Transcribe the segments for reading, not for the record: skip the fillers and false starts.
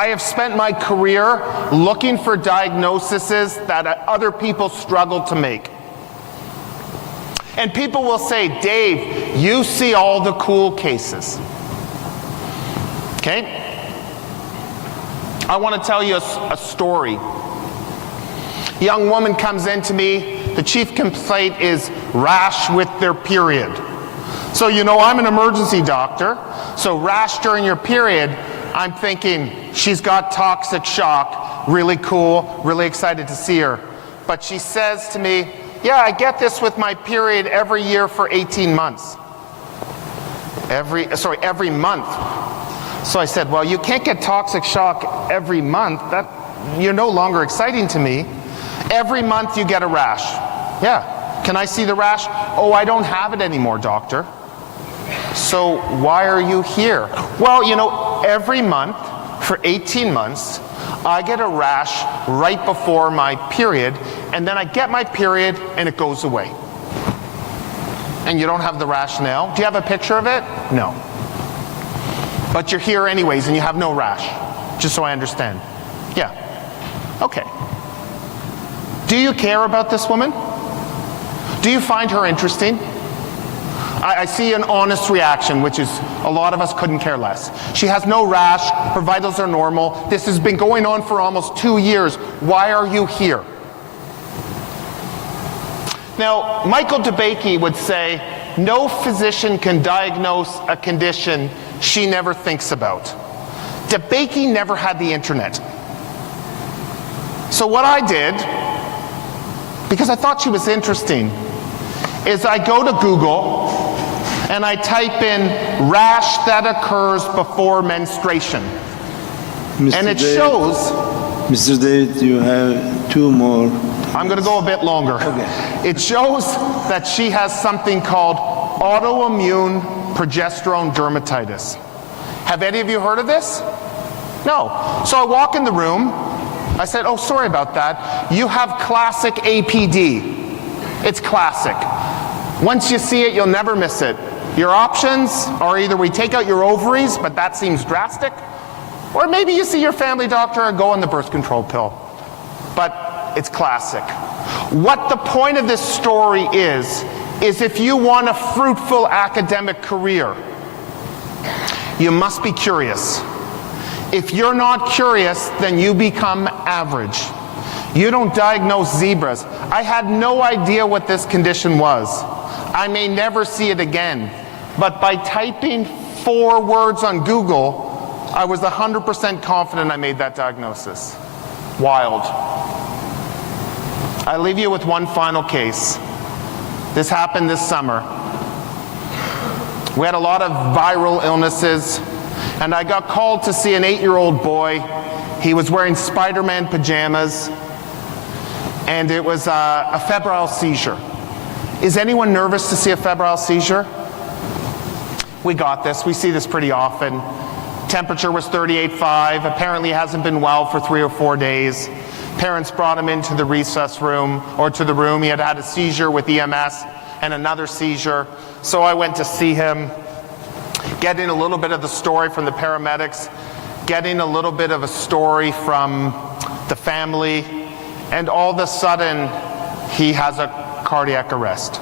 I have spent my career looking for diagnoses that other people struggle to make. And people will say, Dave, you see all the cool cases. Okay? I want to tell you a story. A young woman comes in to me. The chief complaint is rash with their period. So you know I'm an emergency doctor, so rash during your period, I'm thinking she's got toxic shock, really cool, really excited to see her. But she says to me, yeah, I get this with my period every year for 18 months. Every month. So I said, well, you can't get toxic shock every month. You're no longer exciting to me. Every month you get a rash. Yeah. Can I see the rash? Oh, I don't have it anymore, doctor. So why are you here? Well, you know, every month for 18 months, I get a rash right before my period, and then I get my period and it goes away. And you don't have the rash now? Do you have a picture of it? No. But you're here anyways and you have no rash, just so I understand. Yeah. Okay. Do you care about this woman? Do you find her interesting? I see an honest reaction, which is a lot of us couldn't care less. She has no rash, her vitals are normal. This has been going on for almost 2 years. Why are you here? Now, Michael DeBakey would say, no physician can diagnose a condition she never thinks about. DeBakey never had the internet. So what I did, because I thought she was interesting, is I go to Google and I type in rash that occurs before menstruation. And it shows... Mr. David, you have 2 more. I'm going to go a bit longer. Okay. It shows that she has something called autoimmune progesterone dermatitis. Have any of you heard of this? No. So I walk in the room. I said, oh, sorry about that. You have classic APD. It's classic. Once you see it, you'll never miss it. Your options are either we take out your ovaries, but that seems drastic, or maybe you see your family doctor and go on the birth control pill. But it's classic. What the point of this story is if you want a fruitful academic career, you must be curious. If you're not curious, then you become average. You don't diagnose zebras. I had no idea what this condition was. I may never see it again. But by typing 4 words on Google, I was 100% confident I made that diagnosis. Wild. I leave you with one final case. This happened this summer. We had a lot of viral illnesses, and I got called to see an 8-year-old boy. He was wearing Spider-Man pajamas, and it was a febrile seizure. Is anyone nervous to see a febrile seizure? We got this. We see this pretty often. Temperature was 38.5. Apparently hasn't been well for 3 or 4 days. Parents brought him into the resus room, or to the room. He had had a seizure with EMS and another seizure. So I went to see him, getting a little bit of the story from the paramedics, getting a little bit of a story from the family, and all of a sudden, he has a cardiac arrest.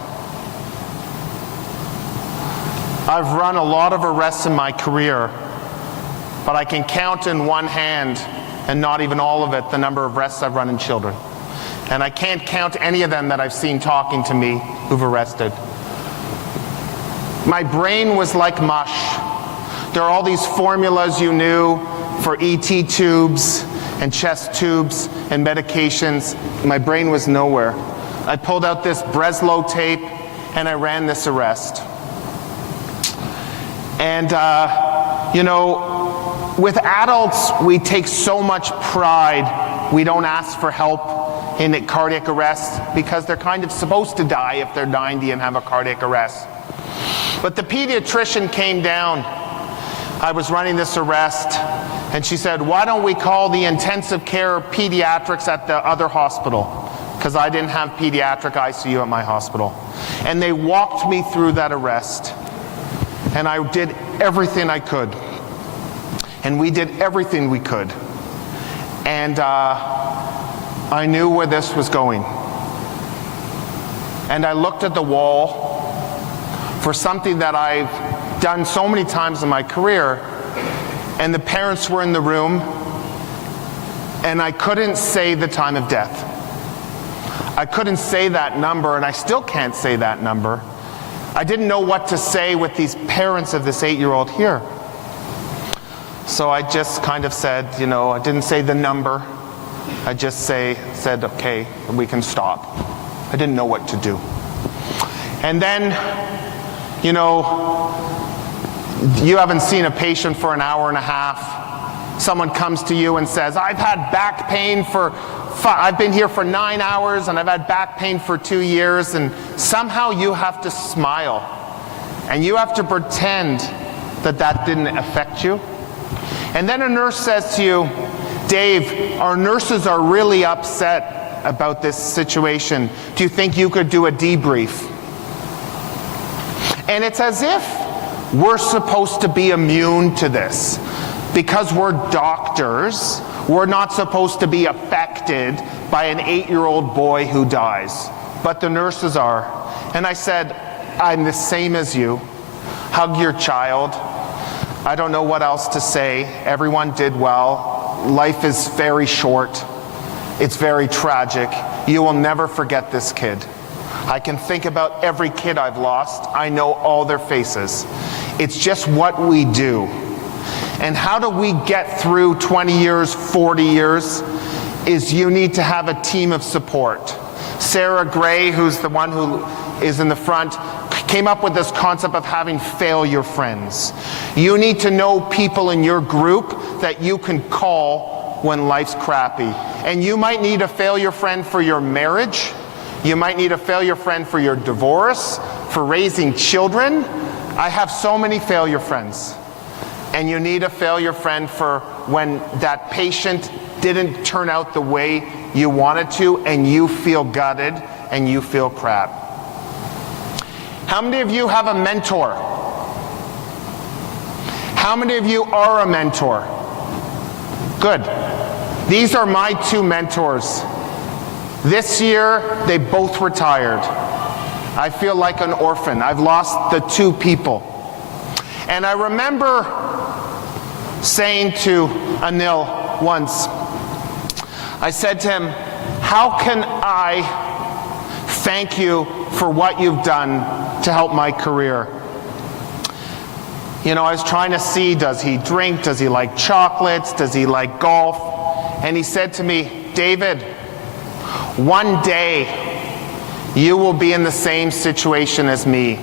I've run a lot of arrests in my career, but I can count in one hand, and not even all of it, the number of arrests I've run in children. And I can't count any of them that I've seen talking to me who've arrested. My brain was like mush. There are all these formulas you knew for ET tubes and chest tubes and medications. My brain was nowhere. I pulled out this Breslow tape and I ran this arrest. And you know, with adults, we take so much pride. We don't ask for help in a cardiac arrest because they're kind of supposed to die if they're 90 and have a cardiac arrest. But the pediatrician came down. I was running this arrest, and she said, why don't we call the intensive care pediatrics at the other hospital? Because I didn't have pediatric ICU at my hospital. And they walked me through that arrest. And I did everything I could. And we did everything we could. And I knew where this was going. And I looked at the wall for something that I've done so many times in my career, and the parents were in the room, and I couldn't say the time of death. I couldn't say that number, and I still can't say that number. I didn't know what to say with these parents of this 8-year-old here. So I just kind of said, you know, I didn't say the number. I just said, okay, we can stop. I didn't know what to do. And then, you know, you haven't seen a patient for an hour and a half. Someone comes to you and says, I've had back pain I've been here for 9 hours and I've had back pain for 2 years, and somehow you have to smile and you have to pretend that that didn't affect you. And then a nurse says to you, Dave, our nurses are really upset about this situation. Do you think you could do a debrief? And it's as if we're supposed to be immune to this. Because we're doctors, we're not supposed to be affected by an 8-year-old boy who dies. But the nurses are. And I said, I'm the same as you. Hug your child. I don't know what else to say. Everyone did well. Life is very short. It's very tragic. You will never forget this kid. I can think about every kid I've lost. I know all their faces. It's just what we do. And how do we get through 20 years, 40 years? Is you need to have a team of support. Sarah Gray, who's the one who is in the front, came up with this concept of having failure friends. You need to know people in your group that you can call when life's crappy. And you might need a failure friend for your marriage. You might need a failure friend for your divorce, for raising children. I have so many failure friends. And you need a failure friend for when that patient didn't turn out the way you wanted to, and you feel gutted and you feel crap. How many of you have a mentor? How many of you are a mentor? Good. These are my 2 mentors. This year, they both retired. I feel like an orphan. I've lost the 2 people. And I remember saying to Anil once, I said to him, how can I thank you for what you've done to help my career? You know, I was trying to see, does he drink? Does he like chocolates? Does he like golf? And he said to me, David, one day you will be in the same situation as me.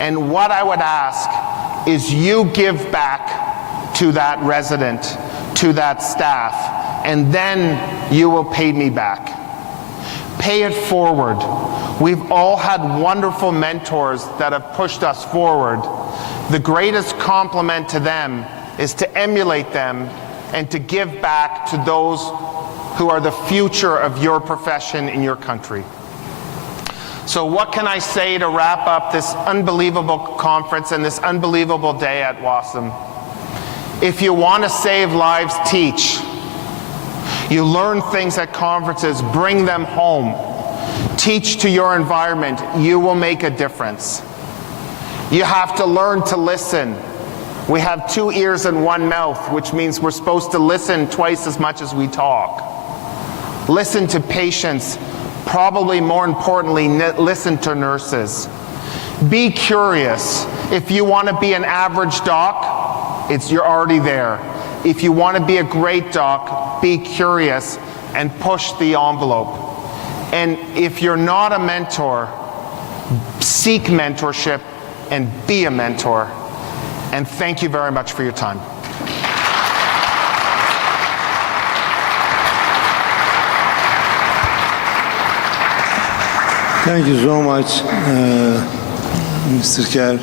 And what I would ask is you give back to that resident, to that staff, and then you will pay me back. Pay it forward. We've all had wonderful mentors that have pushed us forward. The greatest compliment to them is to emulate them and to give back to those who are the future of your profession in your country. So what can I say to wrap up this unbelievable conference and this unbelievable day at WASM? If you want to save lives, teach. You learn things at conferences, bring them home. Teach to your environment. You will make a difference. You have to learn to listen. We have 2 ears and 1 mouth, which means we're supposed to listen twice as much as we talk. Listen to patients. Probably more importantly, listen to nurses. Be curious. If you want to be an average doc, you're already there. If you want to be a great doc, be curious and push the envelope. And if you're not a mentor, seek mentorship and be a mentor. And thank you very much for your time. Thank you so much, Mr. Kerr.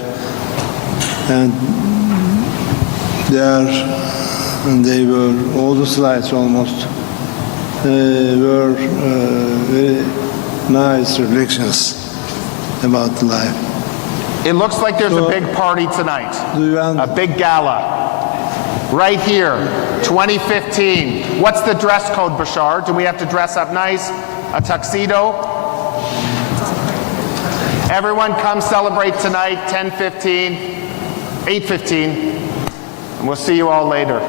And they were, all the slides almost, were very nice reflections about life. It looks like there's a big party tonight, Do you want a big gala. Right here, 2015. What's the dress code, Bashar? Do we have to dress up nice? A tuxedo? Everyone come celebrate tonight, 10:15, 8:15, and we'll see you all later.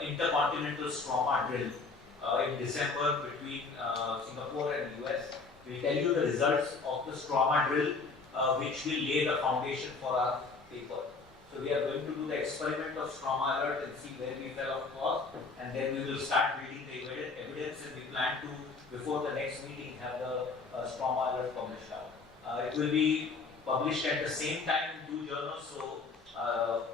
Intercontinental trauma drill in December between Singapore and US. We'll tell you the results of the trauma drill, which will lay the foundation for our paper. So we are going to do the experiment of trauma alert and see where we fell off course, and then we will start building the evidence, and we plan to, before the next meeting, have the trauma alert published out. It will be published at the same time in two journals. So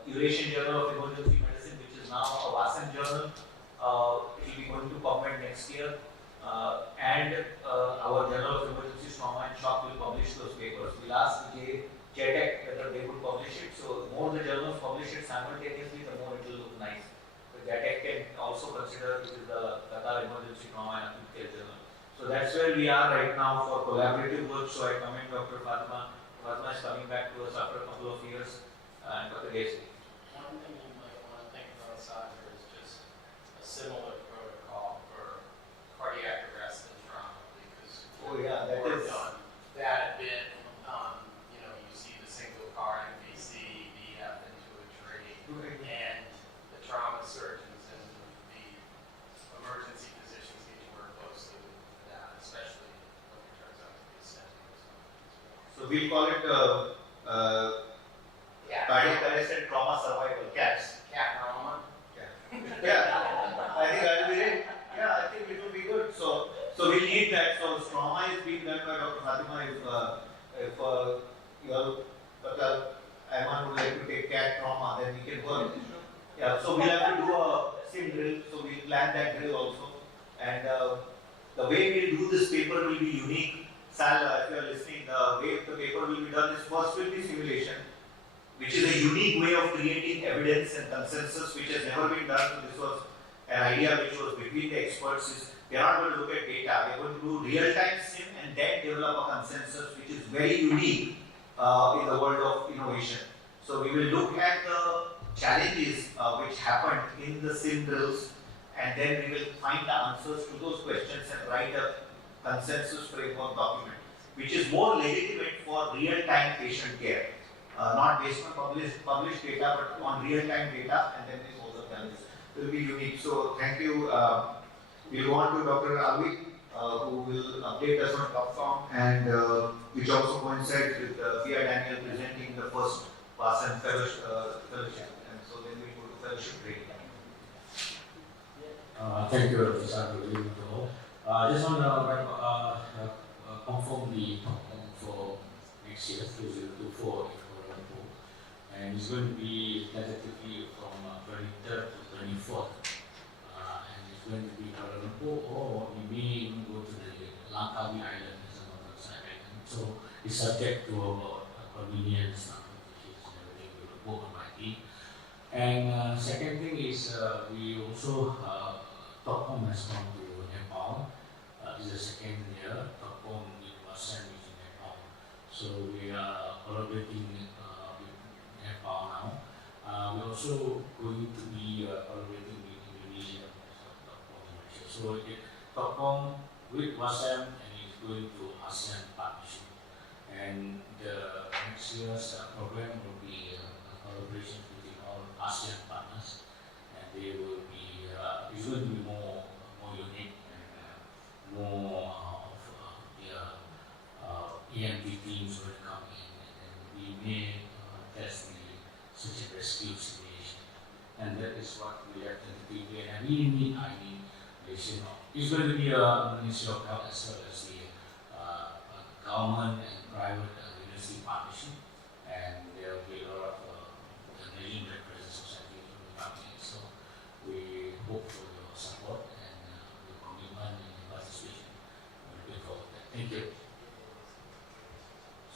Eurasian Journal of Emergency Medicine, which is now a WASM journal, it will be going to PubMed next year, and our Journal of Emergency Trauma and Shock will publish those papers. We'll ask JTEC whether they would publish it. So the more the journals publish it simultaneously, the more it will look nice. So JTEC can also consider this is the Qatar Emergency Trauma and Acute Care Journal. So that's where we are right now for collaborative work. So I commend Dr. Fatima. Fatima is coming back to us after a couple of years, and Dr. Desi. One thing you might want to think about, Sandra, is just a similar protocol for cardiac arrest and trauma, because That is that had been, you see the single car MVC be up into a tree, and the trauma surgeons and the emergency physicians need to work closely with that, especially when it turns out to be a sensitive or something. So we'll call it cardiac arrest and trauma survival, CATS. Cat trauma. I think that will be it. Yeah, I think it will be good. So we need that. So trauma is being done by Dr. Fatima. If your Ayman would like to take cat trauma, then we can work. Yeah. So we'll have to do a sim drill. So we'll plan that drill also. And the way we'll do this paper will be unique. Sal, if you are listening, the way the paper will be done is first will be simulation, which is a unique way of creating evidence and consensus, which has never been done. So this was an idea which was between the experts. Is they are not going to look at data. They are going to do real-time sim and then develop a consensus, which is very unique in the world of innovation. So we will look at the challenges which happened in the sim drills, and then we will find the answers to those questions and write a consensus framework document, which is more legitimate for real-time patient care. Not based on published data, but on real-time data, and then this also challenges. It will be unique. So thank you. We'll go on to Dr. Alvi, who will update us on top form, and which also coincides with Fia Daniel presenting the first WASM fellowship, and so then we go to fellowship training. Thank you, Dr. Sandra. Just want to confirm the outcome for next year, 2024 in Kuala Lumpur, and it's going to be tentatively from 23rd to 24th, and it's going to be Kuala Lumpur, or we may even go to the Langkawi Island as another side island. So it's subject to our convenience, notifications, and everything. We will book on my team. And second thing is we also TOPCOM has gone to Nepal. This is the second year TOPCOM in Wasan is in Nepal. So we are collaborating with Nepal now. We're also going to be collaborating with Indonesia. So Tokong with WASM and it's going to ASEAN partnership. And the next year's program will be a collaboration between all ASEAN partners, and they will be it's going to be more unique and more of their EMD teams will come in, and we may test the search and rescue situation, and that is what we have tentatively. And we need, it's going to be a Ministry of Health as well as the government and private university partnership, and there will be a lot of the Nation Red Crescent Society will be coming in. So we hope for your support and your commitment and your participation. We look forward to that. Thank you.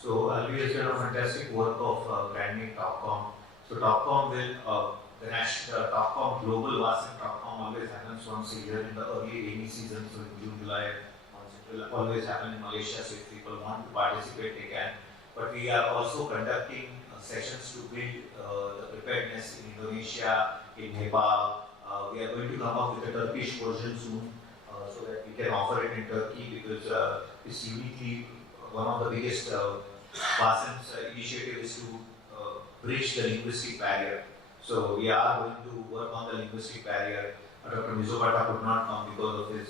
So Alvi has done a fantastic work of branding Topcom. So Topcom will, the national Topcom Global WASM Topcom always happens once a year in the early rainy season, so in June, July. It will always happen in Malaysia, so if people want to participate, they can. But we are also conducting sessions to build the preparedness in Indonesia, in Nepal. We are going to come up with a Turkish version soon, so that we can offer it in Turkey, because it's uniquely one of the biggest WASM's initiative is to bridge the linguistic barrier. So we are going to work on the linguistic barrier. Dr. Mizobata could not come because of his,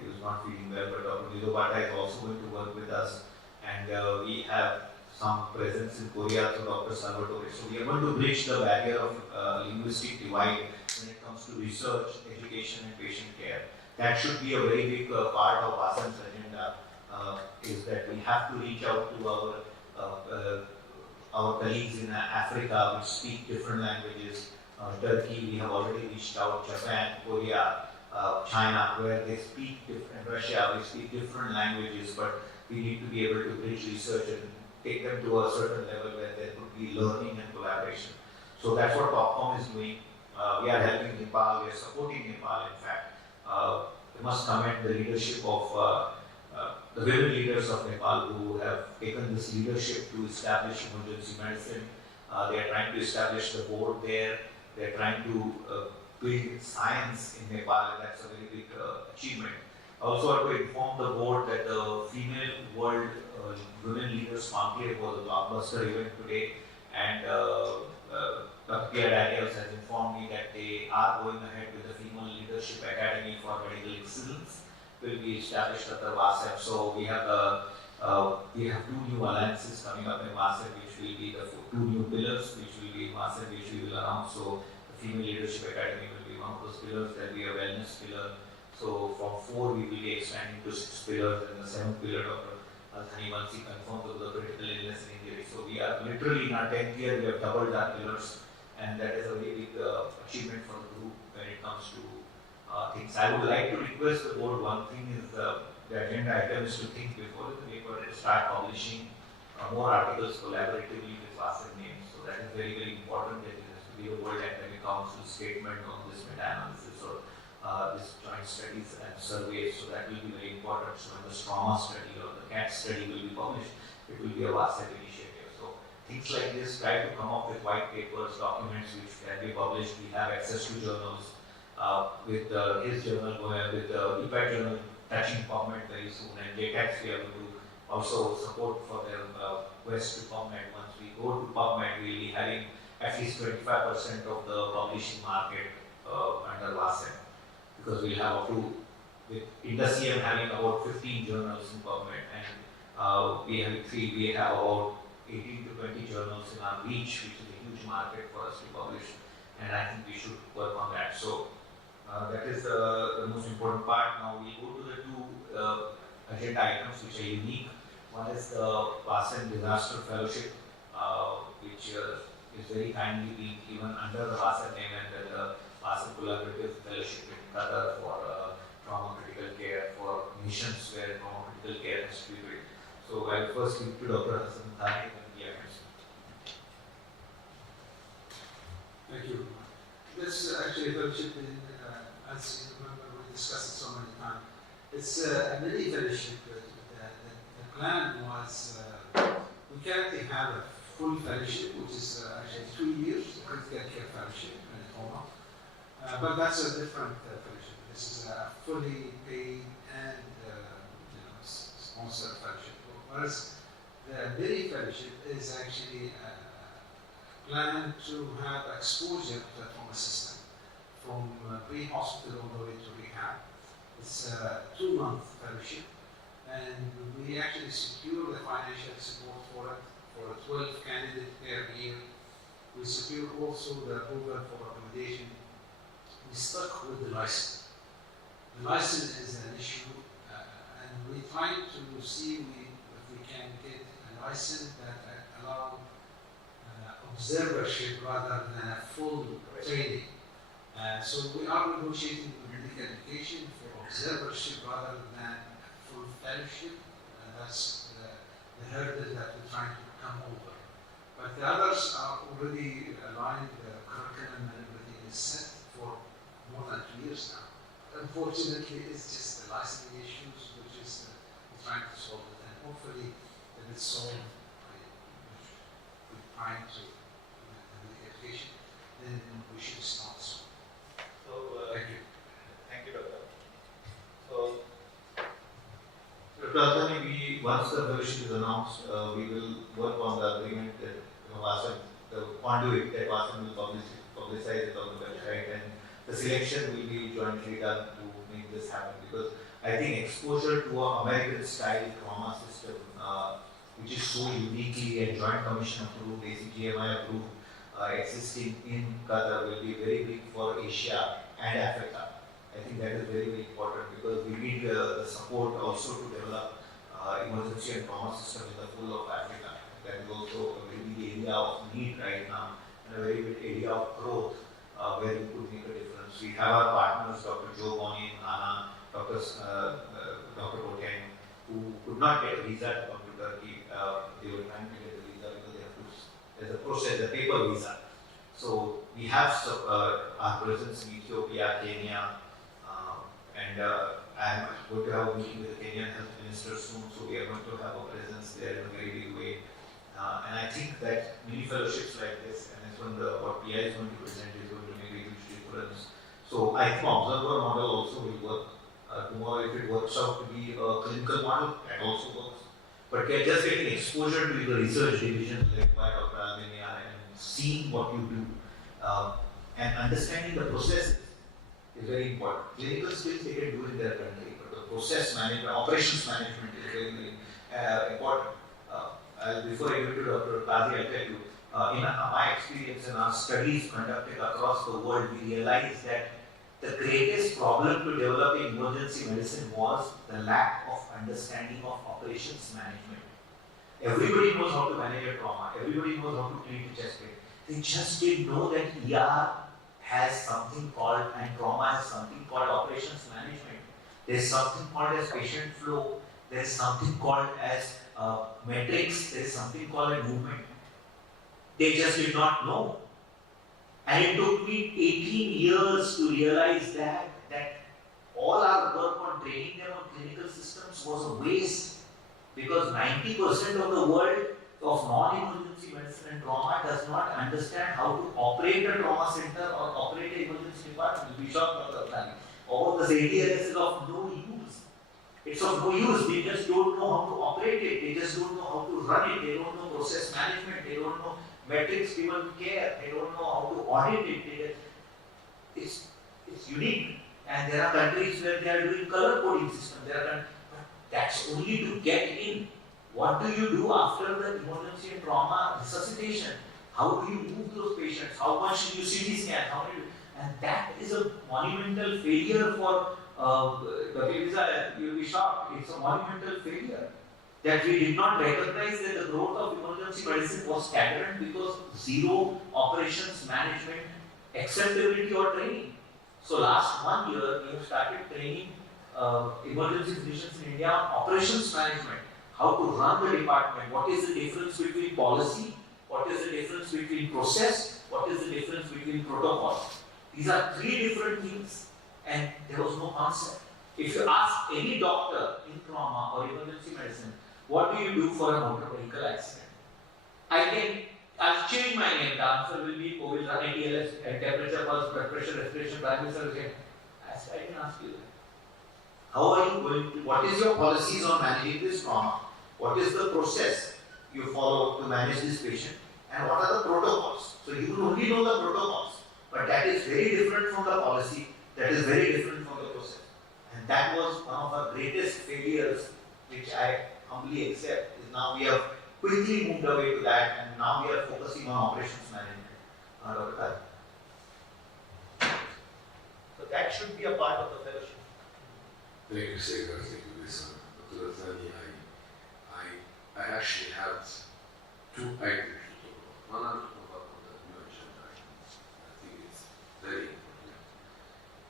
he was not feeling well, but Dr. Mizobata is also going to work with us. And we have some presence in Korea through Dr. Salvatore. So we are going to bridge the barrier of linguistic divide when it comes to research, education and patient care. That should be a very big part of WASM's agenda, is that we have to reach out to our colleagues in Africa which speak different languages. Turkey, we have already reached out, Japan, Korea, China, where they speak different, Russia, we speak different languages, but we need to be able to bridge research and take them to a certain level where there could be learning and collaboration. So that's what Topcom is doing. We are helping Nepal, we are supporting Nepal in fact. We must commend the leadership of the women leaders of Nepal who have taken this leadership to establish emergency medicine. They are trying to establish the board there. They are trying to build science in Nepal, and that's a very big achievement. I also want to inform the board that the Female World Women Leaders Conclave was a blockbuster event today, and Dr. Pierre Daniels has informed me that they are going ahead with the Female Leadership Academy for Medical Excellence. Will be established at the WASM. So we have two new alliances coming up in WASM, which will be the two new pillars, which will be in WASM, which we will announce. So the Female Leadership Academy will be one of those pillars. There will be a wellness pillar. So from 4 we will be expanding to 6 pillars, and the 7th pillar, Dr. Althani Vansi confirmed of the critical illness and injury. So we are literally in our 10th year, we have doubled our pillars, and that is a very big achievement for the group when it comes to things. I would like to request the board, one thing is the agenda item is to think before the paper and start publishing more articles collaboratively with WASM names. So that is very, very important, that it has to be the World Academic Council statement on this meta-analysis or this joint studies and surveys. So that will be very important. So when the trauma study or the CAT study will be published, it will be a WASM initiative. So things like this, try to come up with white papers, documents which can be published. We have access to journals. With his journal going with the EPAT journal touching PubMed very soon, and JTAX we are going to also support for their quest to PubMed. Once we go to PubMed, we will be having at least 25% of the publishing market under WASM, because we will have up to, with IndusCM having about 15 journals in PubMed, and we have about 18 to 20 journals in our reach, which is a huge market for us to publish, and I think we should work on that. So that is the most important part. Now we go to the two agenda items which are unique. One is the WASM Disaster Fellowship, which is very kindly being given under the WASM name, and the WASM Collaborative Fellowship in Qatar for trauma critical care for nations where trauma critical care has to be built. So I will first give to Dr. Hassan Thani and the others. Thank you. This actually fellowship, as you remember, we discussed it so many times. It's a mini fellowship. The plan was currently have a full fellowship, which is actually 2 years, critical care fellowship in trauma. But that's a different fellowship. This is a fully paid and sponsored fellowship. Whereas the Berry fellowship is actually planned to have exposure to the trauma system from pre-hospital all the way to rehab. It's a 2-month fellowship, and we actually secure the financial support for it for 12 candidates per year. We secure also the approval for accommodation. We stuck with the license. The license is an issue, and we try to see if we can get a license that allow observership rather than a full training. So we are negotiating with medical education for observership rather than full fellowship, and that's the hurdle that we're trying to come over. But the others are already aligned, the curriculum and everything is set for more than 2 years now. Unfortunately, it's just the licensing issues which is we're trying to solve it, and hopefully when it's solved, we're trying to medical education, then we should start soon. So, Thank you. thank you, Doctor. So, Dr. Asani, once the fellowship is announced, we will work on the agreement that Vasan, the conduit that Vasan will publicize it on the website, and the selection will be jointly done to make this happen. Because I think exposure to an American-style trauma system, which is so uniquely and Joint Commission approved, ACGMI approved, existing in Qatar, will be very big for Asia and Africa. I think that is very, very important, because we need the support also to develop emergency and trauma system in the whole of Africa. That is also a very big area of need right now, and a very big area of growth where we could make a difference. We have our partners, Dr. Joe Bonin, Anna, Dr. Boten, who could not get a visa to come to Turkey. They were trying to get a visa because they have to, there's a process, a paper visa. So we have our presence in Ethiopia, Kenya, and I am going to have a meeting with the Kenyan Health Minister soon, so we are going to have a presence there in a very big way. And I think that mini fellowships like this, and this one, what PI is going to present is going to make a huge difference. So I think observer model also will work. Tomorrow, if it works out to be a clinical model, that also works. But we are just getting exposure to the research division led by Dr. Almenia and seeing what you do and understanding the processes is very important. Clinical skills they can do in their country, but the process management, operations management is very, very important. Before I go to Dr. Qazi, I'll tell you, in my experience in our studies conducted across the world, we realized that the greatest problem to developing emergency medicine was the lack of understanding of operations management. Everybody knows how to manage a trauma, everybody knows how to treat a chest pain. They just didn't know that ER has something called, and trauma has something called operations management. There's something called as patient flow, there's something called as metrics, there's something called a movement. They just did not know. And it took me 18 years to realize that all our work on training them on clinical systems was a waste, because 90% of the world of non-emergency medicine and trauma does not understand how to operate a trauma center or operate an emergency department. You'll be shocked, Dr. Afghani. All this ADLS is of no use. It's of no use. They just don't know how to operate it. They just don't know how to run it. They don't know process management. They don't know metrics given care. They don't know how to audit it. It's unique. And there are countries where they are doing color coding system. But that's only to get in. What do you do after the emergency and trauma resuscitation? How do you move those patients? How much do you CT scan? And that is a monumental failure for Dr. Eliza, you'll be shocked. It's a monumental failure that we did not recognize that the growth of emergency medicine was stagnant because zero operations management acceptability or training. So last 1 year, we have started training emergency physicians in India on operations management. How to run the department, what is the difference between policy, what is the difference between process, what is the difference between protocol. These are 3 different things, and there was no concept. If you ask any doctor in trauma or emergency medicine, what do you do for a motor vehicle accident? I'll change my name. The answer will be COVID, ATLS, temperature, pulse, blood pressure, respiration, prime minister again. I can ask you that. How are you going to, what is your policies on managing this trauma? What is the process you follow to manage this patient? And what are the protocols? So you will only know the protocols, but that is very different from the policy, that is very different from the process. And that was one of our greatest failures, which I humbly accept, is now we have quickly moved away to that, and now we are focusing on operations management. Dr. Khan. So that should be a part of the fellowship. Thank you, Segar. Thank you, Lisa. Dr. Azani, I actually had two items to talk about. One, I'm talking about on the new agenda items. I think it's very important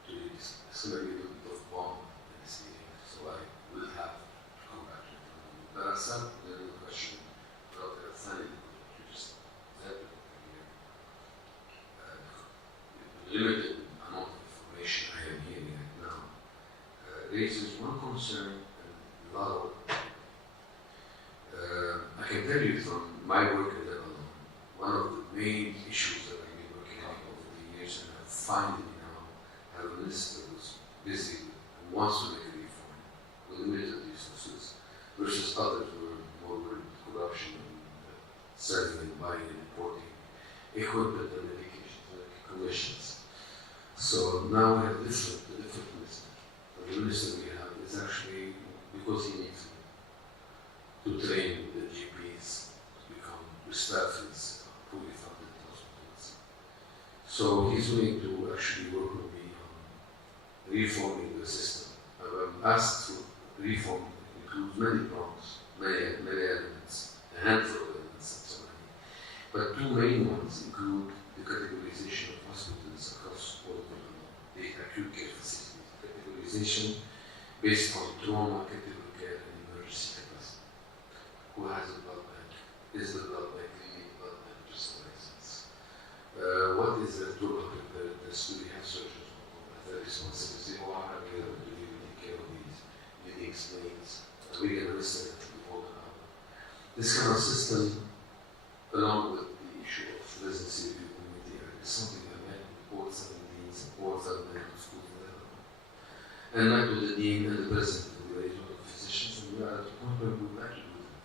to discuss. It's going to be a little bit of bomb in this meeting, so I will have to come back to it. There are some little questions about Dr. Azani to just help it here. Limited amount of information I am hearing right now raises one concern and a lot of I can tell you from my work in Lebanon, one of the main issues that I've been working on over the years, and I finally now have a minister who's busy and wants to make a reform with limited resources versus others who are more worried with corruption and selling and buying and importing equipment and medications and commissions. So now we have a different minister. The minister we have is actually because he needs to train the GPs to become the staff is fully funded hospitals. So he's willing to actually work with me on reforming the system. I've asked for reform, it includes many prongs, many elements, a handful of elements, and so many. But two main ones include the categorization of hospitals across all of the acute care facilities. Categorization based on trauma, critical care, and emergency capacity. Who has a blood bank? Is the blood bank really a blood bank, just for instance? What is the total preparedness? Do we have surgeons who have the responsibility? Or are we able to really take care of these unique needs? Are we going to listen to people now? This kind of system, along with the issue of residency review committee, is something I met with board 17s and board 7 medical schools in Lebanon. And met with the dean and the president of the regional physicians, and we are at the point where we would like to do that.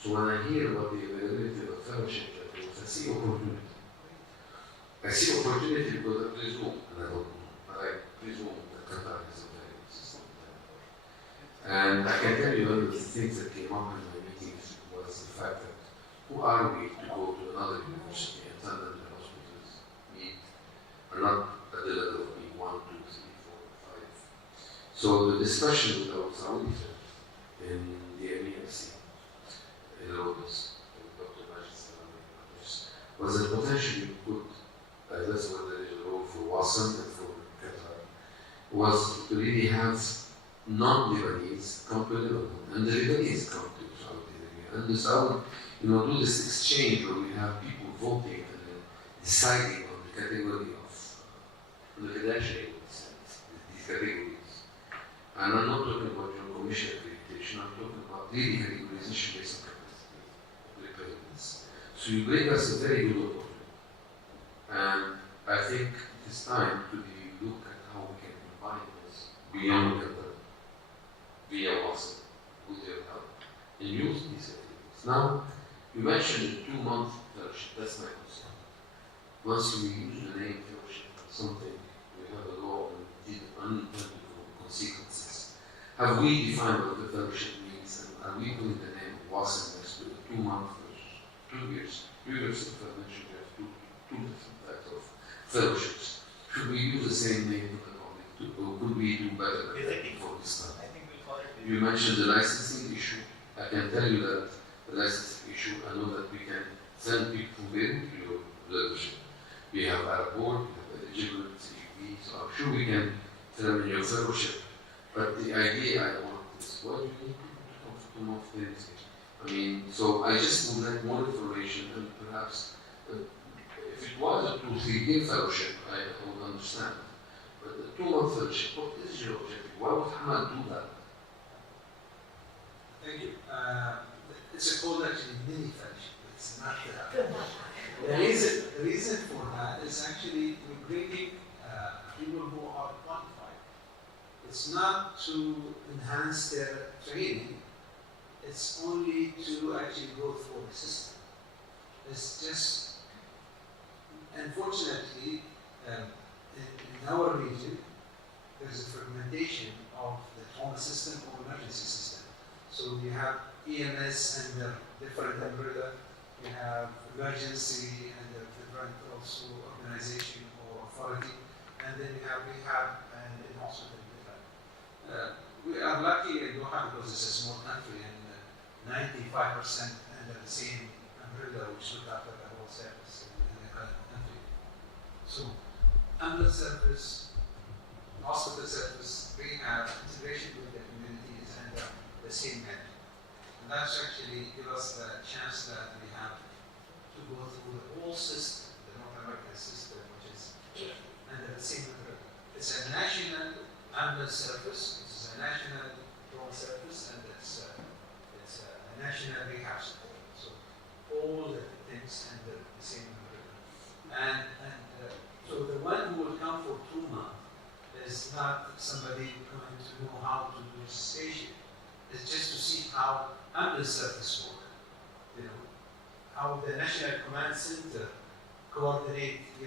So when I hear about the availability of fellowship levels, I see opportunity. I see opportunity because I presume, and I don't know, but I presume that Qatar is a very good system. And I can tell you one of the things that came up in my meetings was the fact that who are we to go to another university and tell them the hospitals are not at the level of being 1, 2, 3, 4, 5. So the discussion with our Saudi friend in the MEMC, in Rhodes, with Dr. Majid Salami and others, was that potentially could, that's what there is a role for WASM and for Qatar, was to really have non-Lebanese come to Lebanon, and the Lebanese come to Saudi Arabia, and the Saudi, do this exchange where we have people voting and then deciding on the category of, the credentialing these categories. And I'm not talking about your commission accreditation, I'm talking about really categorization based on capacity of preparedness. So you bring us a very good opportunity. And I think it is time to look at how we can combine this beyond Qatar, via WASM, with your help, and use these categories. Now, you mentioned a 2-month fellowship, that's my concern. Once we use the name fellowship for something, we have a law and unintended consequences. Have we defined what the fellowship means, and are we putting the name of WASM next to a 2-month fellowship? 2 years. 2 years, if I mentioned, we have two different types of fellowships. Should we use the same name for the public, or could we do better for this time? I think we'll call it. You mentioned the licensing issue. I can tell you that the licensing issue, I know that we can send people in to your leadership. We have our board, we have eligible CEP, so I'm sure we can tell them in your fellowship. But the idea I want is, what do you need people to come off things? I mean, so I just would like more information, and perhaps if it was a 2-3 year fellowship, I would understand. But a 2-month fellowship, what is your objective? Why would Hamad do that? Thank you. It's called actually mini fellowship. It's not the reason for that is actually we're bringing people who are qualified. It's not to enhance their training, it's only to actually go through the system. It's just, unfortunately, in our region, there's a fragmentation of the trauma system or emergency system. So we have EMS and the different umbrella, we have emergency and the different also organization or authority, and then we have rehab and in-hospital different. We are lucky in Doha because it's a small country and 95% under the same umbrella which look after the whole service in the country. So, ambulance service, hospital service, rehab, integration with the community is under the same net. And that's actually give us the chance that we have to go through the whole system, the North American system, which is under the same umbrella. It's a national ambulance service, it's a national drone service, and it's a national rehab support. So all the things under the same umbrella. And so the one who will come for trauma is not somebody going to know how to do station. It's just to see how ambulance service work. You know, how the National Command Center coordinate, the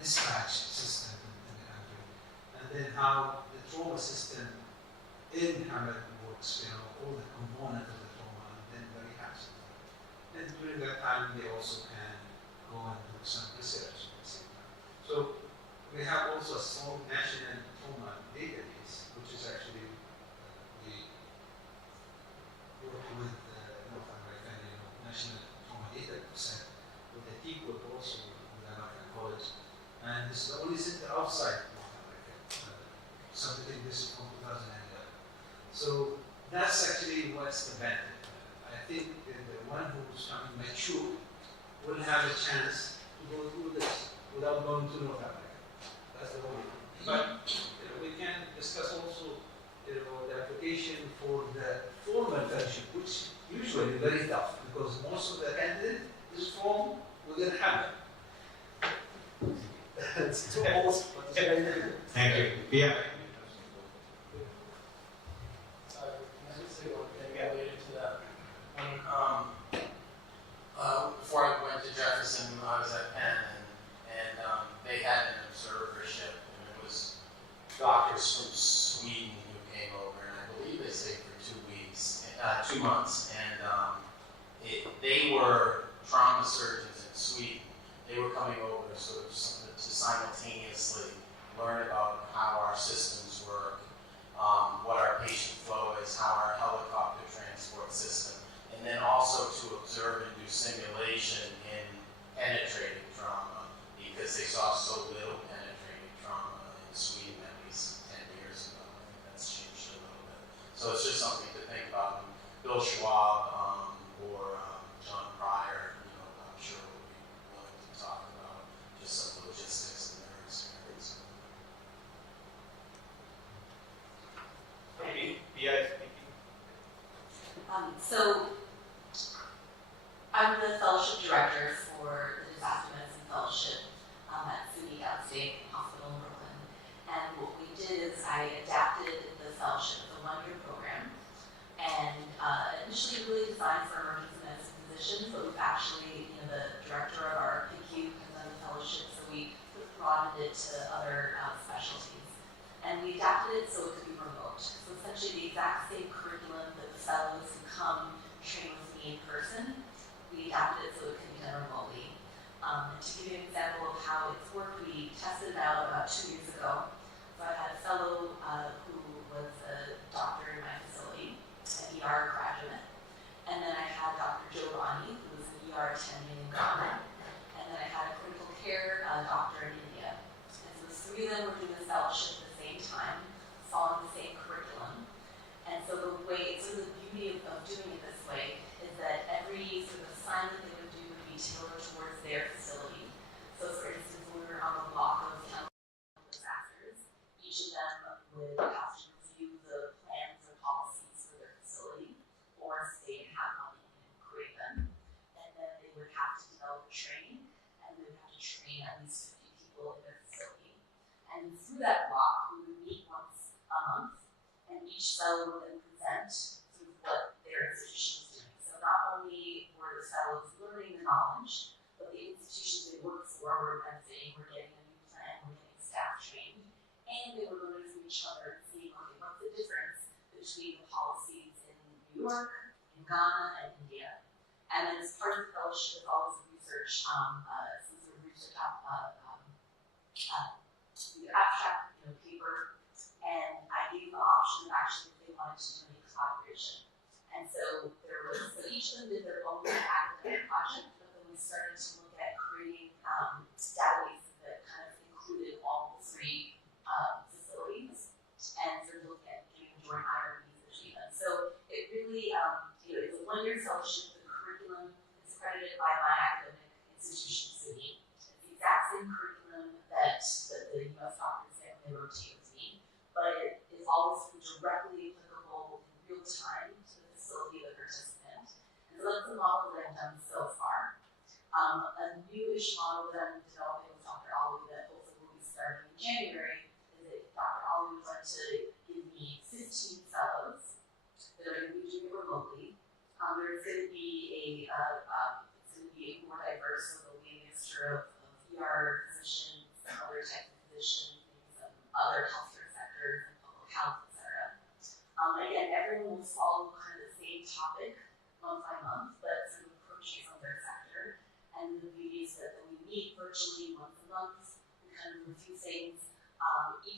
dispatch system in the country, and then how the trauma system in Hamad works, all the components of the trauma, and then the rehab system. And during that time, they also can go and do some research at the same time. So we have also a strong national trauma database, which is actually we work with North American National Trauma Data Set, with the TQIP also, with the American College, and this is the only center outside North America, submitting this from 2011. So that's actually what's the benefit. I think that the one who's coming mature will have a chance to go through this without going to North America. That's the only thing. But we can discuss also the application for the formal fellowship, which usually is very tough because most of the candidate is from within Hamad. It's too old, but it's very difficult. Thank you. Yeah. Can I just say one thing related to that? Before I went to Jefferson, I was at Penn, and they had an observership, and it was doctors from Sweden who came over, and I believe they stayed for 2 months, and they were trauma surgeons in Sweden. They were coming over to to simultaneously learn about how our systems work, what our patient flow is, how our helicopter transport system, and then also to observe and do simulation in penetrating trauma, because they saw so little penetrating trauma in Sweden at least 10 years ago. I think that's changed a little bit. So it's just something to think about. And Bill Schwab or John Pryor, I'm sure would be willing to talk about just some logistics in their experience. Maybe PI speaking. So I'm the fellowship director for the Disaster Medicine Fellowship at SUNY Downstate Hospital in Brooklyn. And what we did is I adapted the fellowship, the one-year program, and initially really designed for emergency medicine physicians, but we've actually, the director of our PICU has done the fellowship, so we broadened it to other specialties. And we adapted it so it could be remote. So essentially the exact same curriculum that the fellows who come train with me in person, we adapted it so it could be done remotely. To give you an example of how it's worked, we tested it out about 2 years ago. So I had a fellow who was a doctor in my facility, an ER graduate. And then I had Dr. Joe Rani, who was an ER attending in Ghana. And then I had a critical care doctor in India. And so the three of them were doing this fellowship at the same time, following the same curriculum. And so the beauty of doing it this way is that every sort of assignment they would do would be tailored towards their facility. So for instance, when we were on the block of chemical disasters, each of them would have to review the plans or policies for their facility, or if they have one, and create them. And each fellow would then present sort of what their institution was doing. So not only were the fellows learning the knowledge, but the institutions they worked for were benefiting, were getting a new plan, were getting staff trained, and they were learning from each other and seeing, okay, what's the difference between the policies in New York, in Ghana, and India. And then as part of the fellowship is always research, some sort of research the abstract, paper, and I gave them the option of actually if they wanted to do any collaboration. And so each of them did their own academic project, but then we started to look at creating databases that kind of included all three facilities and sort of look at doing joint IRBs between them. So it really, it's a one-year fellowship. The curriculum is accredited by my academic institution, SUNY. It's the exact same curriculum that the U.S. doctors get when they rotate with me, but it is always directly applicable in real time to the facility of the participant. And so that's the model that I've done so far. A newish model that I'm developing with Dr. Ali that hopefully will be starting in January is that Dr. Ali would like to give me 15 fellows that are going to be doing it remotely. There's going to be more diverse, so there'll be a mixture of ER physicians, other types of physicians, maybe some other healthcare sectors, and public health, etc. Again, everyone will follow kind of the same topic month by month, but sort of approaches on their sector. And the beauty is that we meet virtually once a month. We kind of review things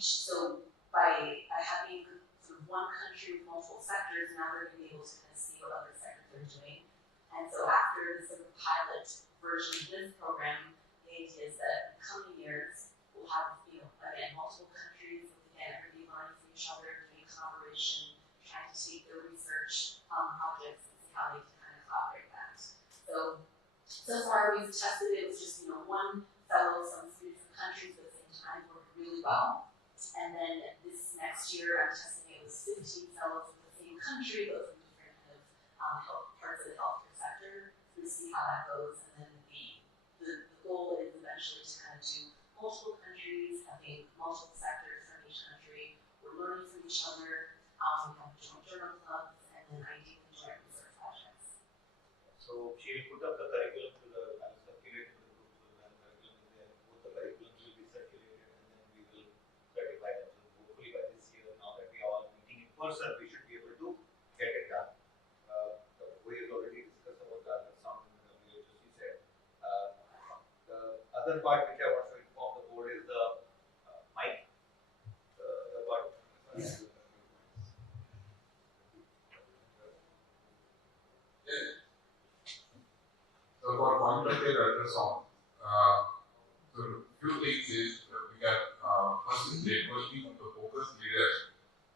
so by having sort of one country with multiple sectors, now they're going to be able to kind of see what other sectors are doing. And so after the sort of pilot version of this program, the idea is that in the coming years, we'll have, again, multiple countries, again, everybody learning from each other, doing collaboration, trying to take their research projects and see how they can kind of collaborate that. So far we've tested it with just, one fellow from 3 different countries at the same time, worked really well. And then this next year, I'm testing it with 15 fellows from the same country, but from different kind of parts of the healthcare sector, to see how that goes. And then the goal is eventually to kind of do multiple countries, having multiple sectors from each country. We're learning from each other. We have joint journal clubs, and then ideally joint research projects. So she will put up the curriculum to the circulate to the group, so the curriculum is there. Both the curriculums will be circulated, and then we will certify them. So hopefully by this year, now that we are all meeting in person, we should be able to get it done. We have already discussed about the ultrasound in the village, as you said. The other part which I want to inform the board is the mic. The part. Yeah. So for point of care ultrasound, so few things is we can first is networking of the focus leaders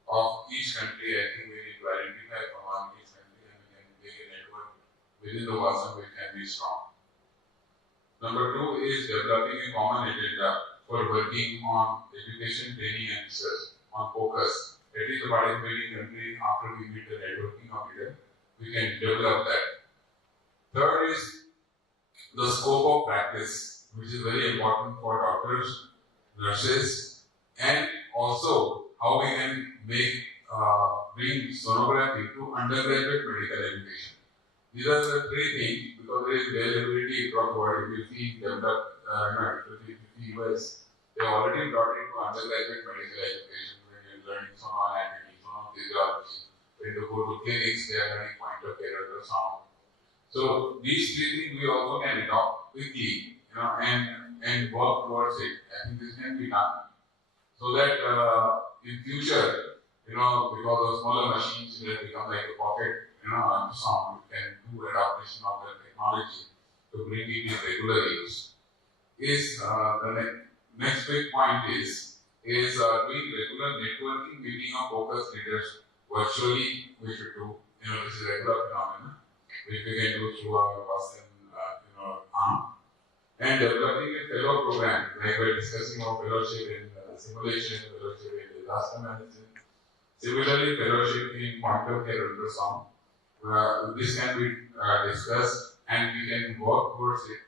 of each country. I think we need to identify from each country and we can make a network within the WASM which can be strong. Number 2 is developing a common agenda for working on education, training and research on focus. At least the participating country, after we meet the networking of leaders, we can develop that. Third is the scope of practice, which is very important for doctors, nurses, and also how we can bring sonography to undergraduate medical education. These are the 3 things because there is availability across the world. If you see developed, especially US, they already brought into undergraduate medical education when you're learning sonoanatomy, sonophysiology. When you go to clinics, they are learning point of care ultrasound. So these 3 things we also can adopt quickly, and work towards it. I think this can be done so that in future, because of smaller machines, it will become like a pocket, ultrasound. We can do adaptation of the technology to bring it in regular use. The next big point is doing regular networking, meeting of focus leaders virtually. We should do, this is a regular phenomenon, which we can do through our WASM, arm. And developing a fellow program, like we're discussing our fellowship in simulation, fellowship in disaster management. Similarly, fellowship in point of care ultrasound. This can be discussed and we can work towards it,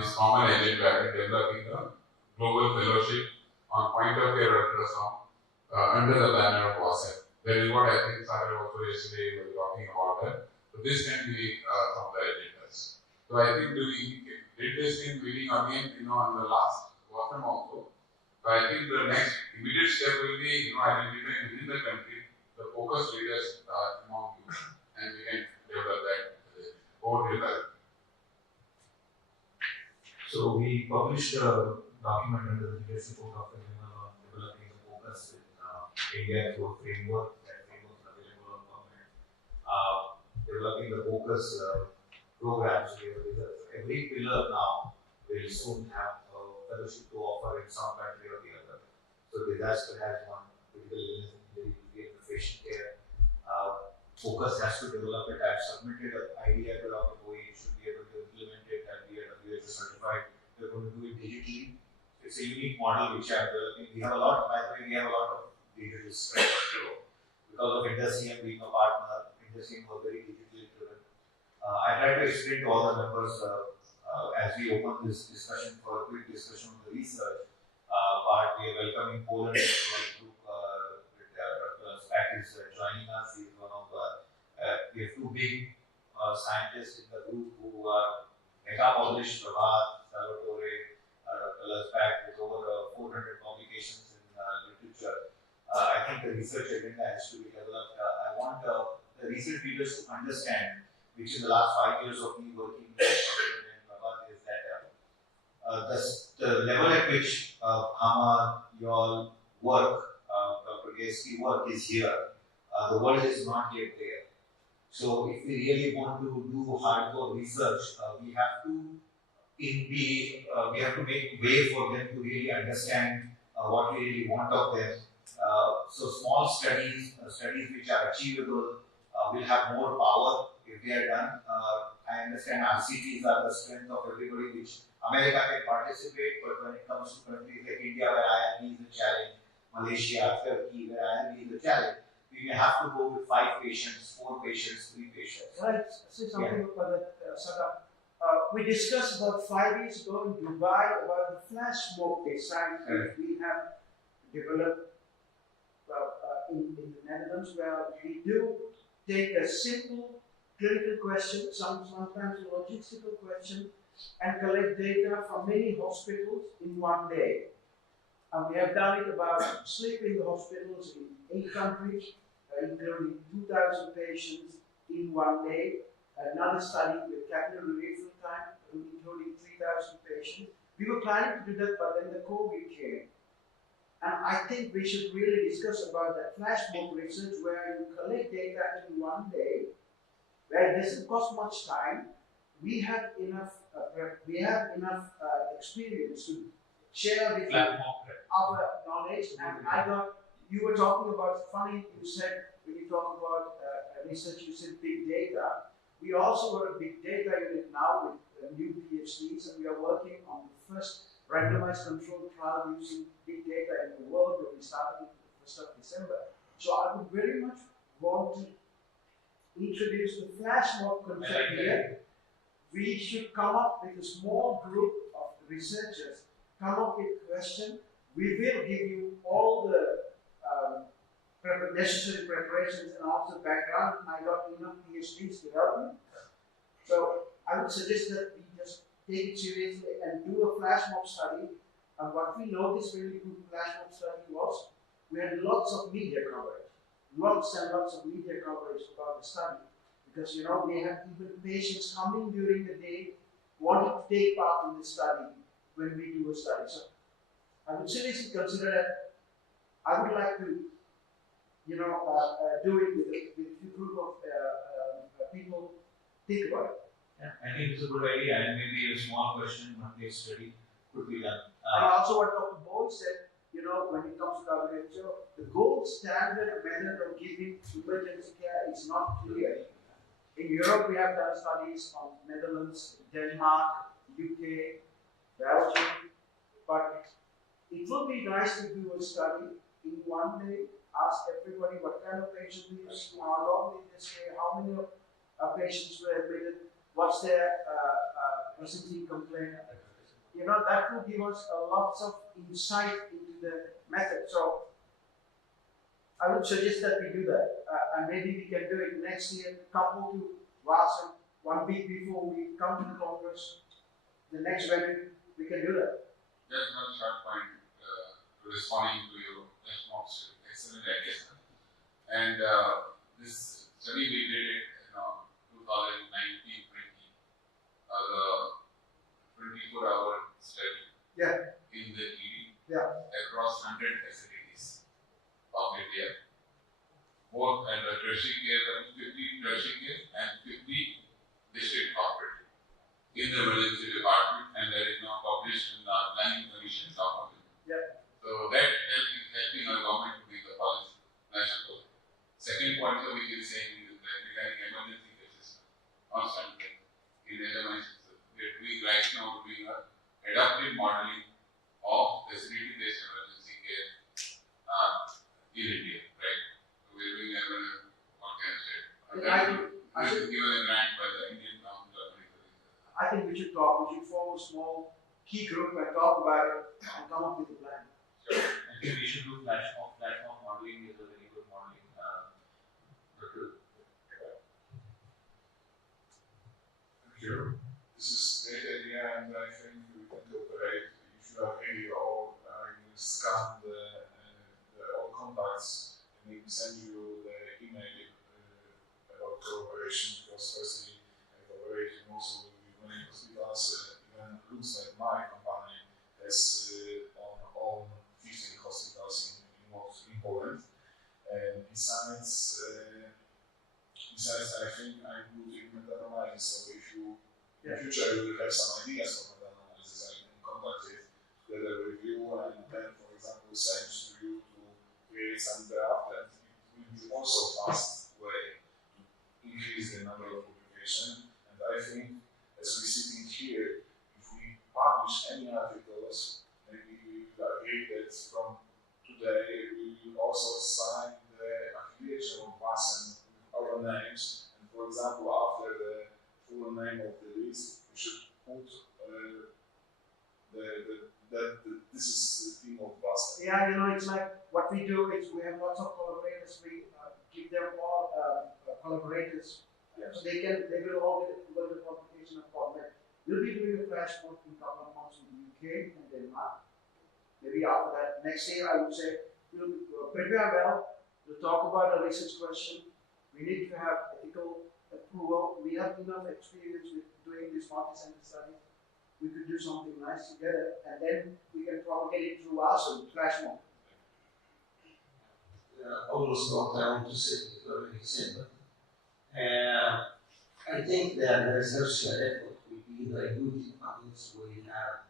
this common agenda in developing a global fellowship on point of care ultrasound under the banner of WASM. That is what I think Sarah also yesterday was talking about that. So this can be some of the agendas. So I think we did this in meeting again, on the last bottom also. So I think the next immediate step will be, identifying within the country the focus leaders among you, and we can develop that over the. So we published a document under the leadership of Dr. Canlı on developing the focus in India through a framework. That framework is available on government. Developing the focus programs. Every pillar now will soon have a fellowship to offer in some country or the other. So disaster has one, critical illness, injury, patient care. Focus has to develop it. I've submitted an idea to Dr. Bowie, should be able to implement it and be WHO certified. We're going to do it digitally. It's a unique model which I'm developing. We have a lot, by the way, we have a lot of digital strength. So because of Indus being a partner, Indus was very digitally driven. I try to explain to all the members as we open this discussion for a quick discussion on the research part. We are welcoming Poland group with Dr. Spack is joining us. He's one of the, we have two big scientists in the group who are mega-published, Prabhat, Salvatore, Dr. Spack with over 400 publications in literature. I think the research agenda has to be developed. I want the research leaders to understand, which in the last 5 years of me working with Prabhat, is that the level at which Hama, y'all work, Dr. Gayski work is here. The world is not yet there. So if we really want to do hardcore research, we have to make way for them to really understand what we really want of them. So small studies which are achievable, will have more power if they are done. I understand RCTs are the strength of everybody, which America can participate, but when it comes to countries like India, where IRB is a challenge, Malaysia, Turkey, where IRB is a challenge, we may have to go with 5 patients, 4 patients, 3 patients. Can I say something about that, Sada? We discussed about 5 years ago in Dubai about the flash mob design we have developed in the Netherlands, where we do take a simple clinical question, sometimes a logistical question, and collect data from many hospitals in one day. And we have done it about sleep in the hospitals in 8 countries, including 2,000 patients in one day. Another study with capillary refill time, including 3,000 patients. We were planning to do that, but then the COVID came. And I think we should really discuss about that flash mob research where you collect data in one day, where it doesn't cost much time. We have enough experience to share with you our knowledge. And you were talking about, funny you said, when you talk about research, you said big data. We also got a big data unit now with new PhDs, and we are working on the first randomized controlled trial using big data in the world that we started on the 1st of December. So I would very much want to introduce the flash mob concept here. We should come up with a small group of researchers, come up with a question. We will give you all the necessary preparations and also background. I got enough PhDs to help me. So I would suggest that we just take it seriously and do a flash mob study. And what we noticed when we did the flash mob study was we had lots of media coverage, lots and lots of media coverage about the study. Because we have even patients coming during the day wanting to take part in the study when we do a study. So I would seriously consider that. I would like to do it with a group of people. Think about it. Yeah, I think it's a good idea, and maybe a small question, one-day study could be done. And also what Dr. Boyd said, when it comes to WHO, the gold standard method of giving emergency care is not clear. In Europe, we have done studies on Netherlands, Denmark, UK, Belgium, but it would be nice to do a study in one day, ask everybody what kind of patient they used to, how long did they stay, how many patients were admitted, what's their presenting complaint. That will give us a lot of insight into the method. So I would suggest that we do that, and maybe we can do it next year, couple to Vasan, 1 week before we come to the Congress, the next venue, we can do that. Just one short point responding to your response. Excellent idea. And this study we did it in 2019-20, the 24-hour study in the ED across 100 facilities of India, both at the tertiary care, 50 tertiary care and 50 district hospital in the emergency department, and that is now published in the Planning Commission document. So that is helping our government to make the policy national. Second point that we can say is that regarding emergency cases, constantly in LMIs, we're doing right now doing a adaptive modeling of facility-based emergency care in India, right? So we're doing what can I say? I should given a grant by the Indian Council of Medical Research. I think we should talk, we should form a small key group and talk about it and come up with a plan. Sure. I think we should do platform modeling is a very good modeling. Sure. This is a great idea, and I think we can cooperate. If you are ready, or I will scan the all contacts and maybe send you the email about cooperation, because firstly, cooperation also with many hospitals, even looks like my company has on 15 hospitals in Poland. And besides, I think I'm good in meta-analysis, so if you in future you will have some ideas for meta-analysis, I can contact it together with you, and then, for example, send to you to create some draft, and it will be also fast way to increase the number of publication. And I think, as we sitting here, if we publish any articles, maybe we will agree that from today we will also sign the affiliation of Vasan with our names, and for example, after the full name of the list, we should put that this is the team of Vasan. Yeah, it's like what we do is we have lots of collaborators. We give them all collaborators, so they will all get the qualification of format. We'll be doing a flash mode in a couple of months in the UK and Denmark. Maybe after that, next year I would say we'll prepare well. We'll talk about a research question. We need to have ethical approval. We have enough experience with doing this multi-center study. We could do something nice together, and then we can propagate it through us and flash mode. Almost what I want to say is already said, but I think that the research effort will be the good departments where we have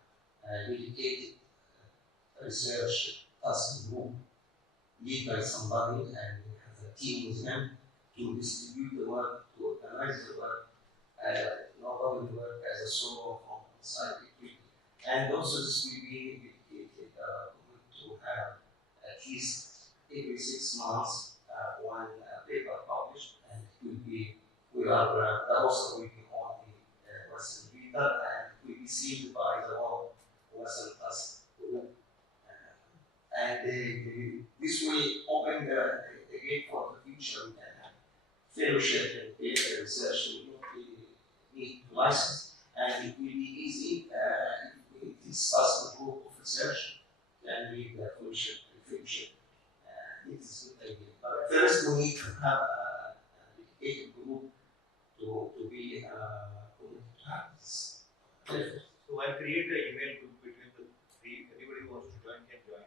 dedicated research task group led by somebody and has a team with them to distribute the work, to organize the work, nobody will work as a solo from side equipment. And also this will be dedicated to have at least every 6 months one paper published, and it will be, we are the host will be on the Western Reader, and will be seen by the whole Western Task Group. And this will open the gate for the future. We can have fellowship and data research will not need license, and it will be easy if we discuss the group of research and read the fellowship and fellowship. It is a good idea. But first, we need to have a dedicated group to be practice. So I'll create an email group between the three. Anybody who wants to join can join,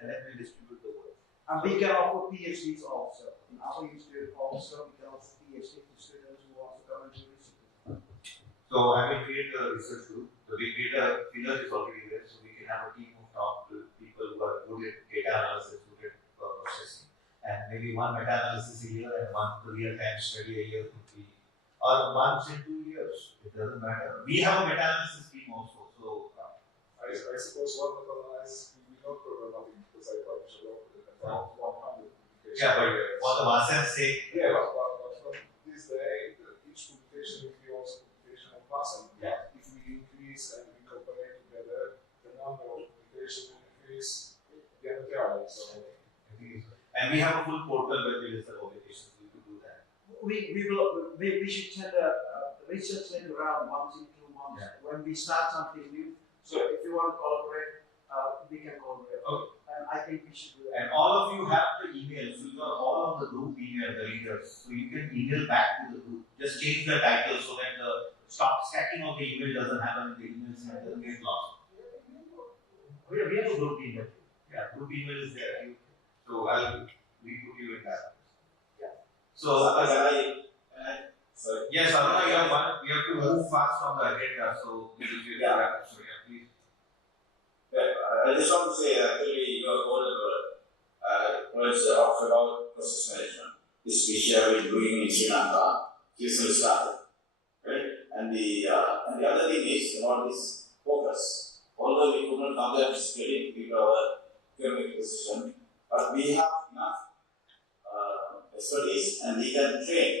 and then we'll distribute the work. And we can offer PhDs also. In our institute also, we can offer PhD to students who want to come and do research. So I will create a research group. So we create a filler is already there, so we can have a team of top people who are good at data analysis, good at processing, and maybe one meta-analysis a year and one real-time study a year could be, or once in 2 years. It doesn't matter. We have a meta-analysis team also. So I suppose one meta-analysis will be not problematic, because I publish a lot of about 100 publications. yeah, but for the Vasan's sake, Yeah, but from this day, each publication will be also publication of Vasan. Yeah. If we increase and we cooperate together, the number of publications will increase diametrically. So, and And we have a full portal where we list the publications. We could do that. We should send a research link around once in 2 months when we start something new. So if you want to collaborate, we can collaborate. Okay. And I think we should do that. And all of you have the emails. So you are all on the group email, the readers. So you can email back to the group. Just change the title so that the stacking of the email doesn't happen in the emails and doesn't get lost. We have a group email. Yeah, group email is there. So we put you in that. Yeah. So yes, Aruna, you have one. We have to move fast on the agenda. So we will do that. So yeah, please. I just want to say, actually, your golden words about process management. This which you have been doing in Sri Lanka, recently started, right? And the other thing is about this focus. Although we could not come there physically with our economic position, but we have enough expertise and we can train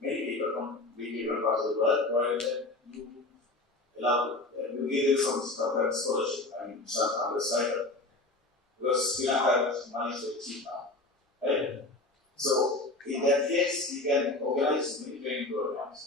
many people from different parts of the world, provided you allow you give them some scholarship and some other side. Because Sri Lanka money is very cheap now, right? So in that case, you can organize many training programs.